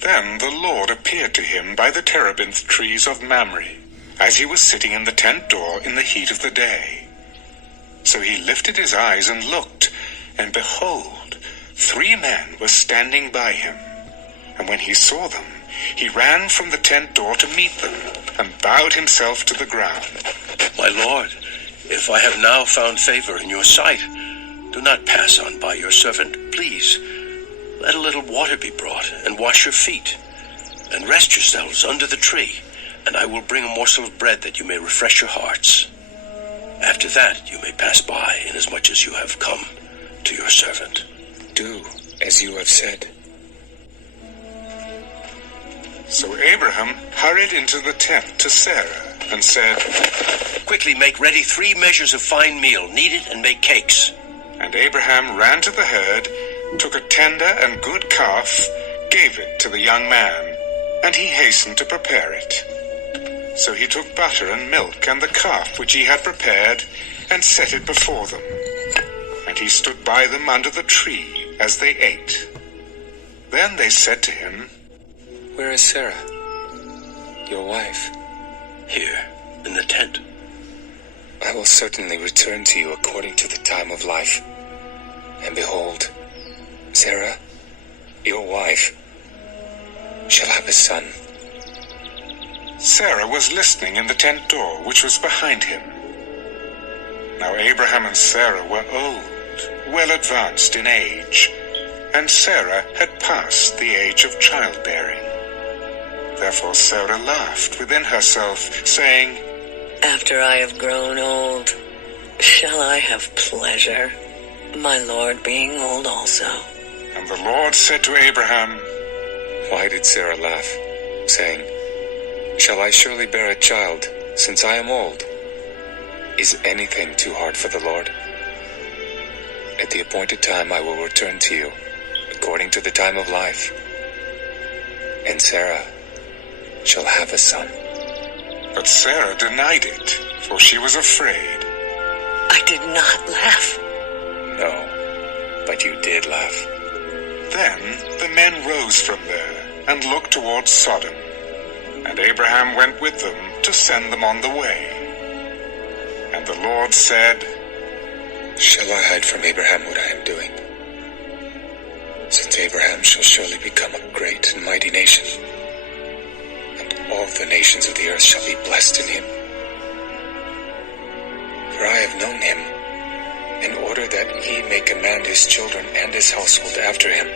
Then the Lord appeared to him by the terebinth trees of Mamre, as he was sitting in the tent door in the heat of the day. So he lifted his eyes and looked, and behold, 3 men were standing by him. And when he saw them, he ran from the tent door to meet them, and bowed himself to the ground. My lord, if I have now found favor in your sight, do not pass on by your servant, please. Let a little water be brought, and wash your feet, and rest yourselves under the tree, and I will bring a morsel of bread that you may refresh your hearts. After that you may pass by, inasmuch as you have come to your servant. Do as you have said. So Abraham hurried into the tent to Sarah, and said, Quickly make ready 3 measures of fine meal, knead it and make cakes. And Abraham ran to the herd, took a tender and good calf, gave it to the young man, and he hastened to prepare it. So he took butter and milk and the calf which he had prepared, and set it before them. And he stood by them under the tree as they ate. Then they said to him, Where is Sarah, your wife? Here, in the tent. I will certainly return to you according to the time of life. And behold, Sarah, your wife, shall have a son. Sarah was listening in the tent door, which was behind him. Now Abraham and Sarah were old, well advanced in age, and Sarah had passed the age of childbearing. Therefore Sarah laughed within herself, saying, After I have grown old, shall I have pleasure, my Lord being old also? And the Lord said to Abraham, Why did Sarah laugh, saying, Shall I surely bear a child, since I am old? Is anything too hard for the Lord? At the appointed time I will return to you, according to the time of life. And Sarah shall have a son. But Sarah denied it, for she was afraid. I did not laugh. No, but you did laugh. Then the men rose from there, and looked towards Sodom. And Abraham went with them to send them on the way. And the Lord said, Shall I hide from Abraham what I am doing? Since Abraham shall surely become a great and mighty nation, and all the nations of the earth shall be blessed in him. For I have known him, in order that he may command his children and his household after him,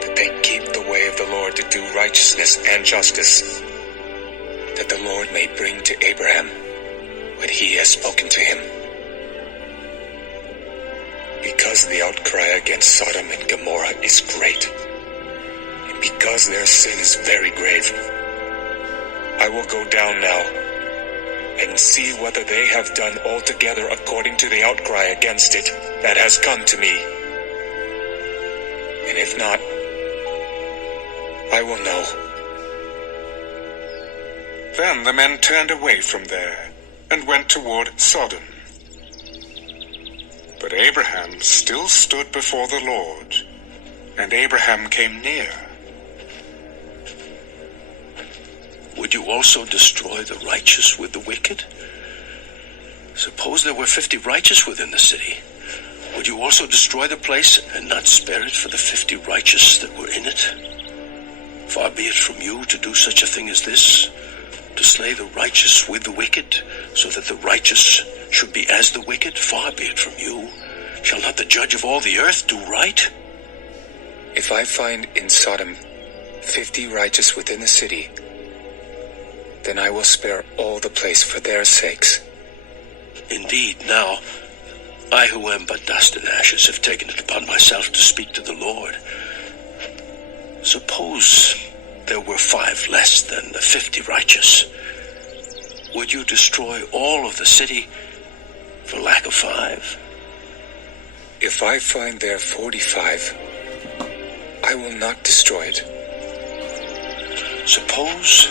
that they keep the way of the Lord to do righteousness and justice, that the Lord may bring to Abraham what he has spoken to him. Because the outcry against Sodom and Gomorrah is great, and because their sin is very grave, I will go down now and see whether they have done altogether according to the outcry against it that has come to me. And if not, I will know. Then the men turned away from there, and went toward Sodom. But Abraham still stood before the Lord, and Abraham came near. Would you also destroy the righteous with the wicked? Suppose there were 50 righteous within the city. Would you also destroy the place and not spare it for the 50 righteous that were in it? Far be it from you to do such a thing as this, to slay the righteous with the wicked, so that the righteous should be as the wicked. Far be it from you. Shall not the judge of all the earth do right? If I find in Sodom 50 righteous within the city, then I will spare all the place for their sakes. Indeed, now, I who am but dust and ashes have taken it upon myself to speak to the Lord. Suppose there were 5 less than the 50 righteous. Would you destroy all of the city for lack of 5? If I find there 45, I will not destroy it. Suppose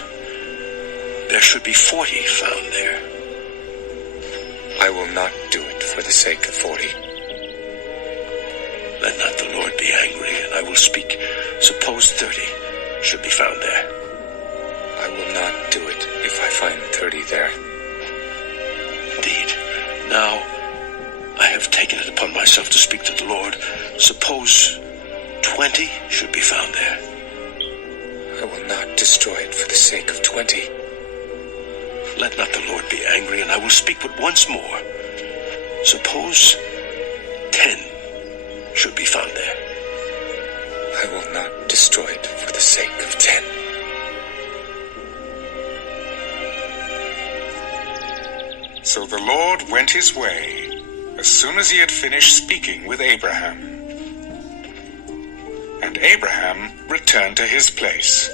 there should be 40 found there. I will not do it for the sake of 40. Let not the Lord be angry, and I will speak. Suppose 30. should be found there. I will not do it if I find 30 there. Indeed. Now, I have taken it upon myself to speak to the Lord. Suppose 20 should be found there. I will not destroy it for the sake of 20. Let not the Lord be angry, and I will speak but once more. Suppose 10 should be found there. I will not destroy it for the sake of 10. So the Lord went his way as soon as he had finished speaking with Abraham. And Abraham returned to his place.